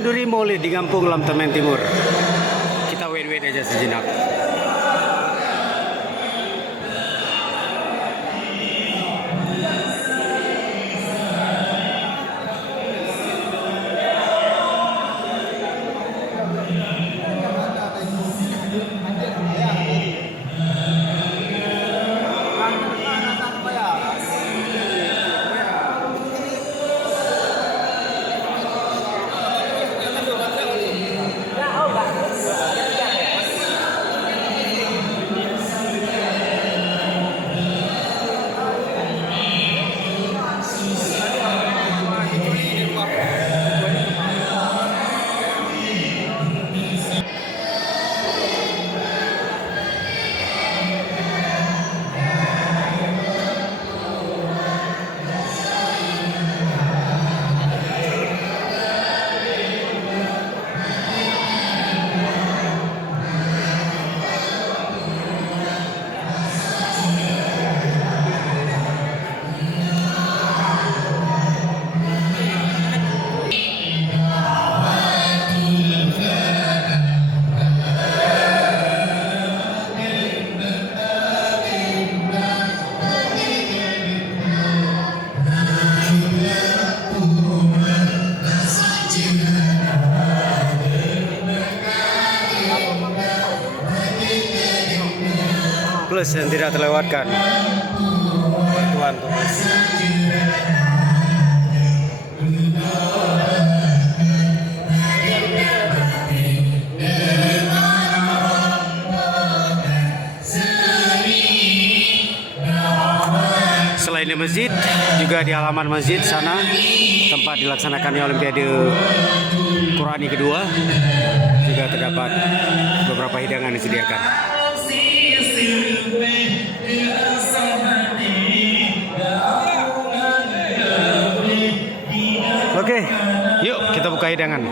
Kenduri Maulid di Kampung Lamtemen Timur. Kita wait aja sejenak. Plus yang tidak terlewatkan, bantuan tulis. Selain di masjid, juga di halaman masjid sana tempat dilaksanakannya Olimpiade Qurani kedua juga terdapat beberapa hidangan disediakan. Oke, yuk kita buka hidangan.